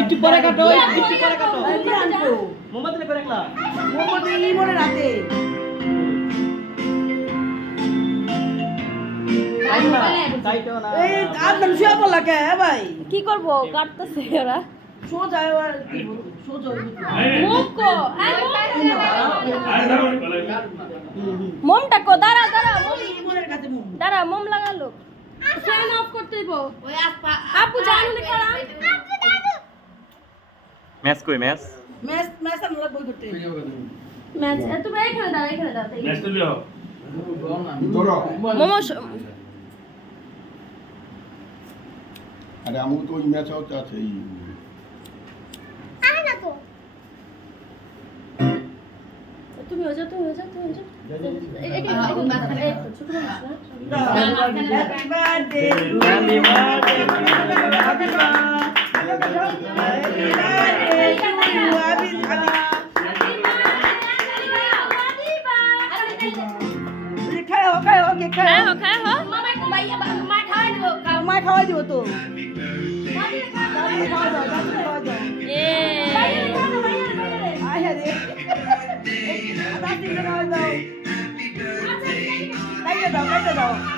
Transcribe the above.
একটু পরে কাটো একটু পরে কাটো। মোমবাতি করে রাখলা। মোমবাতি এই মনে রাতে শুয়ে পড়লা কে করব? কাটতেছে ওরা। সোজা মোমটা দাঁড়া দাঁড়া মোম এই মনের কাছে মুখ। দাঁড়া মোম লাগালো। ফ্যান অফ করতে আপু জানো না কারা ম্যাচ কই ম্যাচ ম্যাচ ম্যাচ আমরা বই করতে ম্যাচ তুমি এখানে দাও এখানে দাও নেক্সট লিও মোমো আরে আমি তো ওই ম্যাচ হচ্ছে আছে এই তুমি হয়ে যাও তুমি হয়ে যাও তুমি হয়ে যাও এখানে এখানে এই তো ছোট মানুষ না হ্যাপি বার্থডে মা খাওয়াই দিব তো দাও দাও